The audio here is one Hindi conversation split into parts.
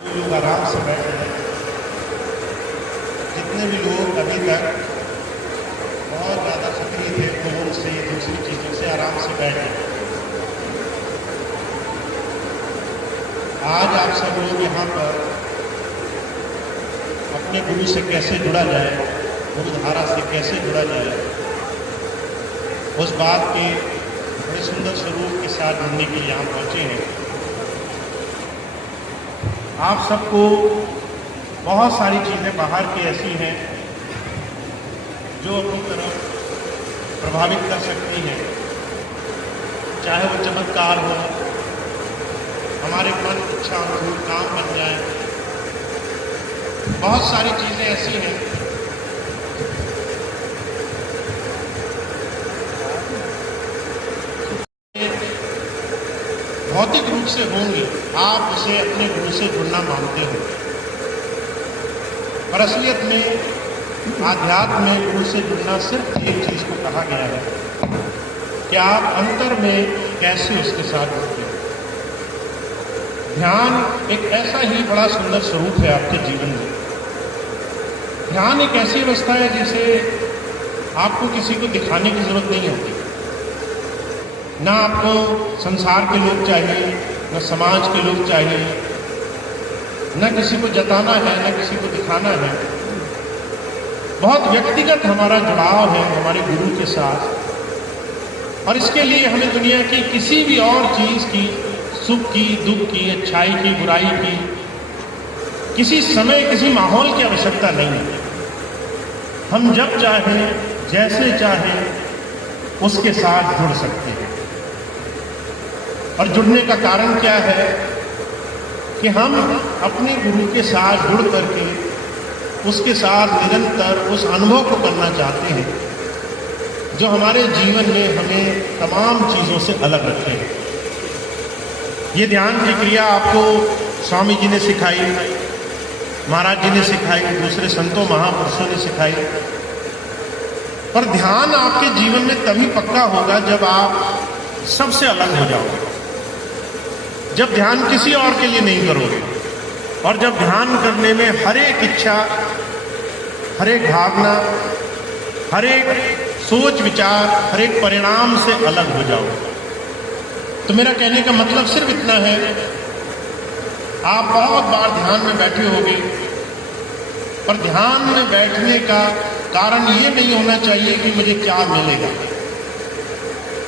लोग आराम से बैठे हैं। जितने भी लोग अभी तक बहुत ज़्यादा सक्रिय थे फोन से दूसरी चीज़ों से आराम से बैठे, आज आप सब लोग यहाँ पर अपने गुरु से कैसे जुड़ा जाए, गुरु धारा से कैसे जुड़ा जाए, उस बात के बड़े सुंदर स्वरूप के साथ जुड़ने के लिए यहाँ पहुँचे हैं। आप सबको बहुत सारी चीज़ें बाहर की ऐसी हैं जो अपनी तरफ प्रभावित कर सकती हैं, चाहे वो चमत्कार हो, हमारे मन इच्छा अनुरूप काम बन जाए। बहुत सारी चीज़ें ऐसी हैं भौतिक रूप से होंगी, आप उसे अपने गुरु से जुड़ना मानते हो, पर असलियत में आध्यात्म में गुरु से जुड़ना सिर्फ एक चीज को कहा गया है कि आप अंतर में कैसे उसके साथ जुड़ते हो। ध्यान एक ऐसा ही बड़ा सुंदर स्वरूप है आपके जीवन में। ध्यान एक ऐसी अवस्था है जिसे आपको किसी को दिखाने की जरूरत नहीं होती। ना आपको संसार के लोग चाहिए, न समाज के लोग चाहिए, न किसी को जताना है, न किसी को दिखाना है। बहुत व्यक्तिगत हमारा जुड़ाव है हमारे गुरु के साथ, और इसके लिए हमें दुनिया की किसी भी और चीज की, सुख की, दुख की, अच्छाई की, बुराई की, किसी समय किसी माहौल की आवश्यकता नहीं है। हम जब चाहें, जैसे चाहें, उसके साथ जुड़ सकते हैं। और जुड़ने का कारण क्या है कि हम अपने गुरु के साथ जुड़ करके उसके साथ निरंतर उस अनुभव को करना चाहते हैं जो हमारे जीवन में हमें तमाम चीज़ों से अलग रखे। ये ध्यान की क्रिया आपको स्वामी जी ने सिखाई, महाराज जी ने सिखाई, दूसरे संतों महापुरुषों ने सिखाई, पर ध्यान आपके जीवन में तभी पक्का होगा जब आप सबसे अलग हो जाओगे, जब ध्यान किसी और के लिए नहीं करोगे, और जब ध्यान करने में हर एक इच्छा, हर एक भावना, हर एक सोच विचार, हर एक परिणाम से अलग हो जाओगे। तो मेरा कहने का मतलब सिर्फ इतना है, आप बहुत बार ध्यान में बैठे होंगे, पर ध्यान में बैठने का कारण ये नहीं होना चाहिए कि मुझे क्या मिलेगा,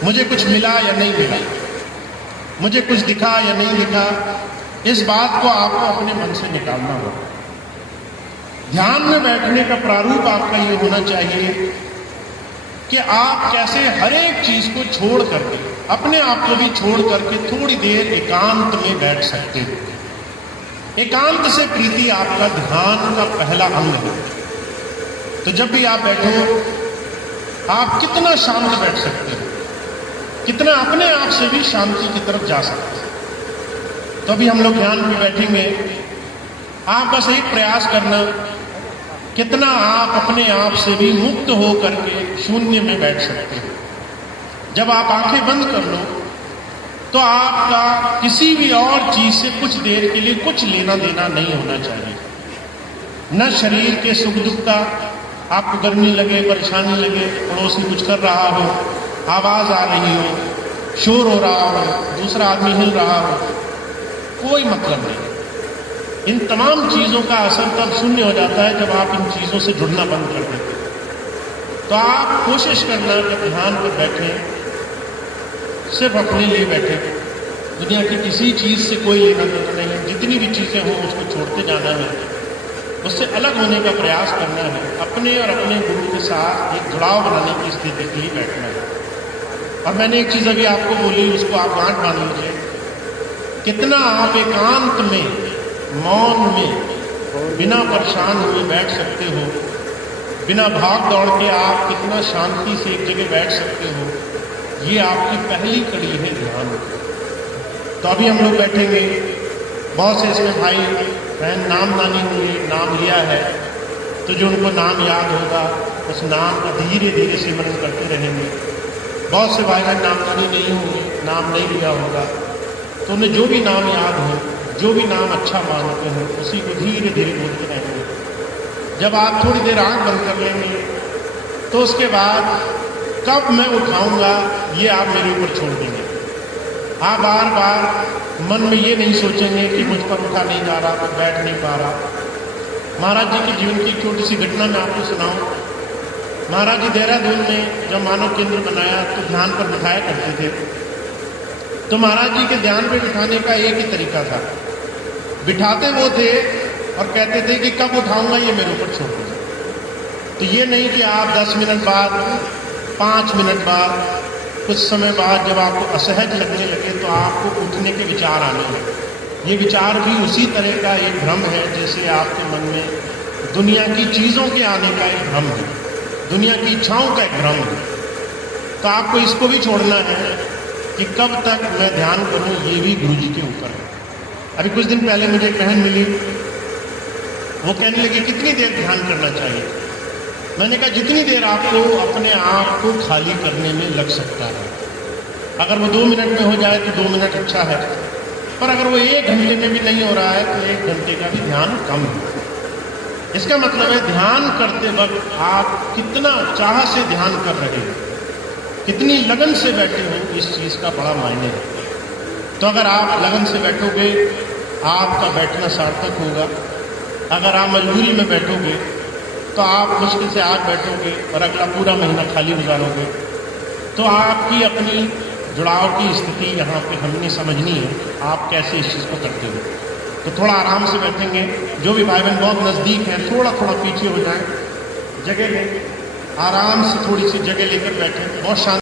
मुझे कुछ मिला या नहीं मिला, मुझे कुछ दिखा या नहीं दिखा। इस बात को आपको अपने मन से निकालना होगा। ध्यान में बैठने का प्रारूप आपका ये होना चाहिए कि आप कैसे हर एक चीज को छोड़ करके, अपने आप को भी छोड़ करके थोड़ी देर एकांत में बैठ सकते हो। एकांत से प्रीति आपका ध्यान का पहला अंग है। तो जब भी आप बैठो, आप कितना शांत बैठ सकते हो, कितना अपने आप से भी शांति की तरफ जा सकते हैं। तो अभी हम लोग ध्यान में बैठेंगे, आप बस एक प्रयास करना, कितना आप अपने आप से भी मुक्त हो करके शून्य में बैठ सकते हो। जब आप आंखें बंद कर लो तो आपका किसी भी और चीज से कुछ देर के लिए कुछ लेना देना नहीं होना चाहिए। न शरीर के सुख दुख का, आपको गर्मी लगे, परेशानी लगे, पड़ोसी कुछ कर रहा हो, आवाज आ रही हो, शोर हो रहा हो, दूसरा आदमी हिल रहा हो, कोई मतलब नहीं। इन तमाम चीजों का असर तब शून्य हो जाता है जब आप इन चीजों से जुड़ना बंद कर देते हैं। तो आप कोशिश करना जब ध्यान पर बैठे, सिर्फ अपने लिए बैठे, दुनिया की किसी चीज से कोई लेना देना नहीं है। जितनी भी चीजें हों उसको छोड़ते जाना है, उससे अलग होने का प्रयास करना है, अपने और अपने गुरु के साथ एक जुड़ाव बनाने की स्थिति के लिए बैठना है। और मैंने एक चीज अभी आपको बोली, उसको आप गांठ मान लीजिए, कितना आप एकांत में, मौन में, बिना परेशान हुए बैठ सकते हो, बिना भाग दौड़ के आप कितना शांति से एक जगह बैठ सकते हो, ये आपकी पहली कड़ी है ध्यान। तो अभी हम लोग बैठेंगे, बहुत से इसमें भाई बहन नाम दानी होंगे, नाम लिया है, तो जो उनको नाम याद होगा उस नाम का धीरे धीरे सिमरन करते रहेंगे। बहुत से भाई बहन नाम दानी नहीं होंगे, नाम नहीं लिया होगा, तो उन्हें जो भी नाम याद हो जो भी नाम अच्छा मानते हैं उसी को धीरे धीरे बोलते रहेंगे। जब आप थोड़ी देर आंख बंद कर लेंगे तो उसके बाद कब मैं उठाऊंगा ये आप मेरे ऊपर छोड़ देंगे। आप बार बार मन में ये नहीं सोचेंगे कि मुझ पर उठा नहीं जा रहा, मैं बैठ नहीं पा रहा। महाराज जी के जीवन की एक छोटी सी घटना मैं आपको सुनाऊं। महाराज जी देहरादून में जब मानव केंद्र बनाया तो ध्यान पर बिठाया करते थे। तो महाराज जी के ध्यान पे बिठाने का एक ही तरीका था, बिठाते वो थे और कहते थे कि कब उठाऊंगा ये मेरे ऊपर छोड़ दो। तो ये नहीं कि आप 10 मिनट बाद, 5 मिनट बाद, कुछ समय बाद जब आपको असहज लगने लगे तो आपको उठने के विचार आने लगे। ये विचार भी उसी तरह का एक भ्रम है जैसे आपके मन में दुनिया की चीज़ों के आने का एक भ्रम है, दुनिया की इच्छाओं का एक भ्रम है। तो आपको इसको भी छोड़ना है कि कब तक मैं ध्यान करूं, ये भी गुरु जी के ऊपर है। अभी कुछ दिन पहले मुझे एक बहन मिली, वो कहने लगी कितनी देर ध्यान करना चाहिए। मैंने कहा जितनी देर आपको अपने आप को खाली करने में लग सकता है। अगर वो 2 मिनट में हो जाए तो 2 मिनट अच्छा है, पर अगर वो 1 घंटे में भी नहीं हो रहा है तो 1 घंटे का भी ध्यान कम है। इसका मतलब है ध्यान करते वक्त आप कितना चाह से ध्यान कर रहे हो, कितनी लगन से बैठे हो, इस चीज़ का बड़ा मायने है। तो अगर आप लगन से बैठोगे आपका बैठना सार्थक होगा। अगर आप मजबूरी में बैठोगे तो आप मुश्किल से आज बैठोगे और अगला पूरा महीना खाली गुजारोगे। तो आपकी अपनी जुड़ाव की स्थिति यहाँ पे हमने समझनी है, आप कैसे इस चीज़ को करते हो। तो थोड़ा आराम से बैठेंगे। जो भी भाई बहन बहुत नज़दीक हैं थोड़ा थोड़ा पीछे हो जाएं, जगह लें, आराम से थोड़ी सी जगह लेकर बैठें, बहुत शांत।